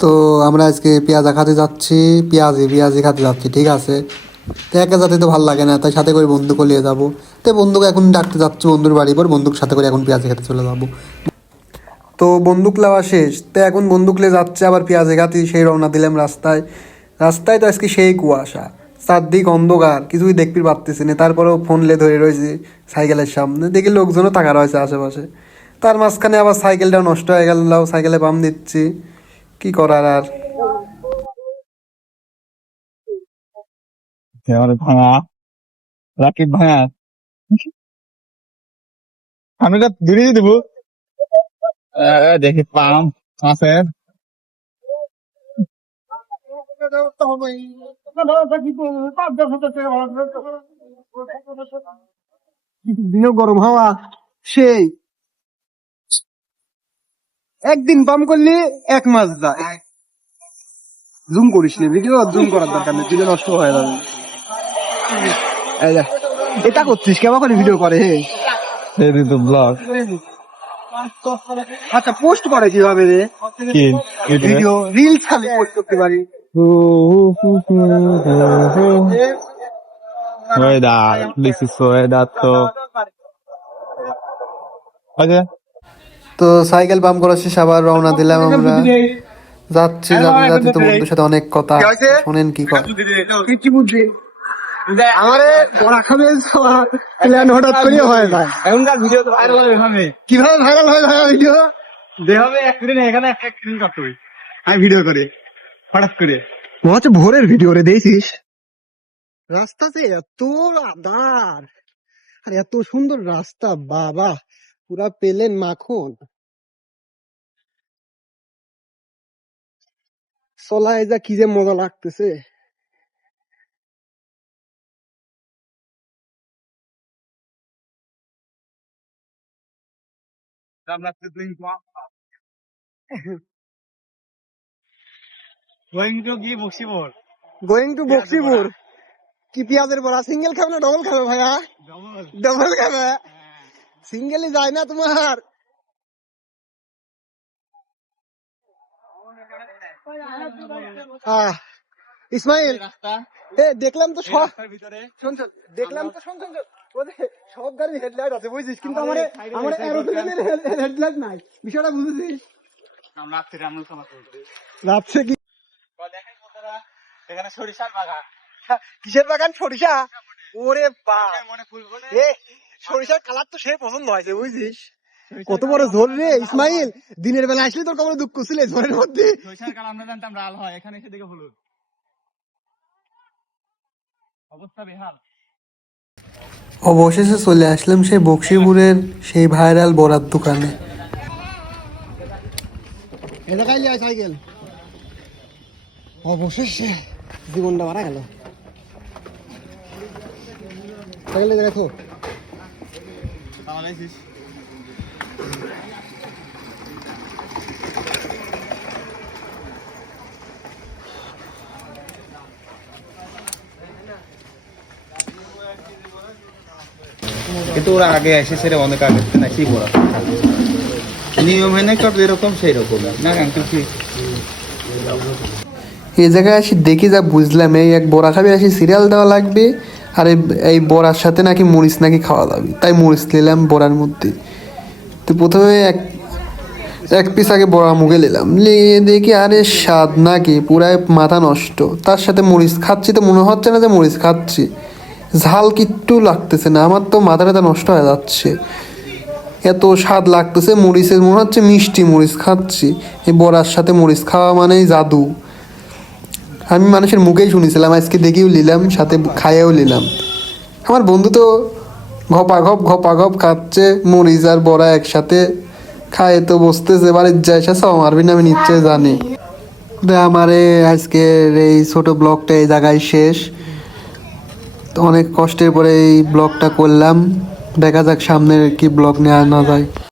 তো আমরা আজকে পেঁয়াজা খাতে যাচ্ছি, পেঁয়াজি খাতে যাচ্ছি, ঠিক আছে। তো একা যাতে তো ভালো লাগে না, তাই সাথে করে বন্ধুকে নিয়ে যাবো। তো বন্ধুকে এখন ডাকতে যাচ্ছি বন্ধুর বাড়ি, পর বন্ধুর সাথে করে এখন পেঁয়াজি খেতে চলে যাবো। তো বন্দুক নেওয়া শেষ, তো এখন বন্দুক নিয়ে যাচ্ছে আবার পেঁয়াজি খাতে, সেই রওনা দিলাম রাস্তায়। রাস্তায় তো আজকে সেই কুয়াশা, চারদিক অন্ধকার, কিছুই দেখতে পারতেছি না। তারপরেও ফোন লে ধরে রয়েছে সাইকেলের সামনে, দেখি লোকজনও টাকা রয়েছে আশেপাশে। তার মাঝখানে আবার সাইকেলটাও নষ্ট হয়ে গেল, সাইকেলে পাম্প দিচ্ছি, কি করার আর। আমার ভাঙা রাকিব ভাঙা আমি তো দূরে দেবো দেখি পাম আছে দিনও গরম হাওয়া সেই, একদিন পাম্প করলে 1 মাস যায়। জুম করিস নি ভিডিও, জুম করার দরকার নেই, ভিডিও নষ্ট হয়ে যাবে। এই দেখ, এটা করছিস কেমন করে ভিডিও করে হে? সেই তো ব্লগ আচ্ছা পোস্ট করে কিভাবে রে? কি ভিডিও রিলস খালি পোস্ট করতে পারি। ওয়েদার দিস ইজ ওয়েদার তো আচ্ছা। তো সাইকেল পাম্প করা শেষ, আবার রওনা দিলাম আমরা। যাচ্ছি যাতে যাতে তো বন্ধুর সাথে অনেক কথা, শোনেন কি কয়। কি বুঝছি আমারে বড়া খাবে প্ল্যান হঠাৎ করে হয়ে যায়। এখনকার ভিডিও তো ভাইরাল হবে এখানে, কিভাবে ভাইরাল হয় ভাই ভিডিও? দেখাবে একদিন এখানে একটা স্ক্রিন করতে হবে, আমি ভিডিও করে হঠাৎ করে মনে হচ্ছে ভোরের ভিডিও রে, দেখছিস রাস্তাতে এত আদার আর এত সুন্দর রাস্তা, বাবা পুরা পেলেন মাখন। চলায় যা কি যে মজা লাগতেছে। গোয়িং টু কি বক্সিপুর, গোয়িং টু বক্সিপুর। কি পেঁয়াজের বড়া সিঙ্গেল খাবে না ডবল খাবে ভাইয়া? ডবল খাবে, সিঙ্গেলই যায় না তোমার। ইসমাইল এ দেখলাম তো সব, শোন শোন, দেখলাম তো শোন শোন শোন, সব গাড়ির হেডলাইট আছে বুঝছিস, কিন্তু আমার এরোপ্লেনের হেডলাইট নাই, বিষয়টা বুঝেছিস? রাত্রে কি এখানে সরিষার বাগান। কিসের বাগান? সরিষা? ওরে বাপ, এ সরিষার কালার তো সে পছন্দ হয়েছে বুঝছিস। কত বড় ঝোল রে ইসমাইল, দিনের বেলা আসলে তোর কখনো দুঃখ ছিল ঝোলের মধ্যে? সরিষার কালার আমরা জানতাম লাল হয়, এখানে এসে দেখে হলুদ, অবস্থা বেহাল। অবশেষে চলে আসলাম সেই বক্সিপুরের সেই ভাইরাল বরাত দোকানে। সাইকেল অবশেষে জীবনটা মারা গেল। সাইকেল দেখো কিন্তু ওরা আগে এসেছে রে, অনেক আগে থেকে নাকি বড় নিয়ম হয় না সব যেরকম সেই রকম না আঙ্কেল কি। এই জায়গায় আসি দেখি যা বুঝলাম, এই এক বড়া খাবি আসি সিরিয়াল দেওয়া লাগবে, আর এই বড়ার সাথে নাকি মরিচ নাকি খাওয়া যাবে, তাই মরিচ নিলাম বড়ার মধ্যে। তো প্রথমে এক পিস আগে বড়া মুখে নিলাম, নিয়ে দেখি আরে স্বাদ নাকি পুরাই মাথা নষ্ট। তার সাথে মরিচ খাচ্ছি তো মনে হচ্ছে না যে মরিচ খাচ্ছি, ঝাল কিচ্ছু লাগতেছে না, আমার তো মাথাটা নষ্ট হয়ে যাচ্ছে, এত স্বাদ লাগতেছে মরিচের, মনে হচ্ছে মিষ্টি মরিচ খাচ্ছি। এই বড়ার সাথে মরিচ খাওয়া মানেই জাদু। আমি মানুষের মুখেই শুনেছিলাম, আজকে দেখেও নিলাম, সাথে খাইয়েও নিলাম। আমার বন্ধু তো ঘপা ঘপ খাচ্ছে মরিচ আর বড়া একসাথে, খায় তো বসতেছে, বাড়ির যায় সে সব মারবি না আমি নিশ্চয় জানি। আমার আজকের এই ছোট ব্লগটা এই জায়গায় শেষ। তো অনেক কষ্টের পরে এই ব্লগটা করলাম, দেখা যাক সামনের কি ব্লগ নেওয়া না যায়।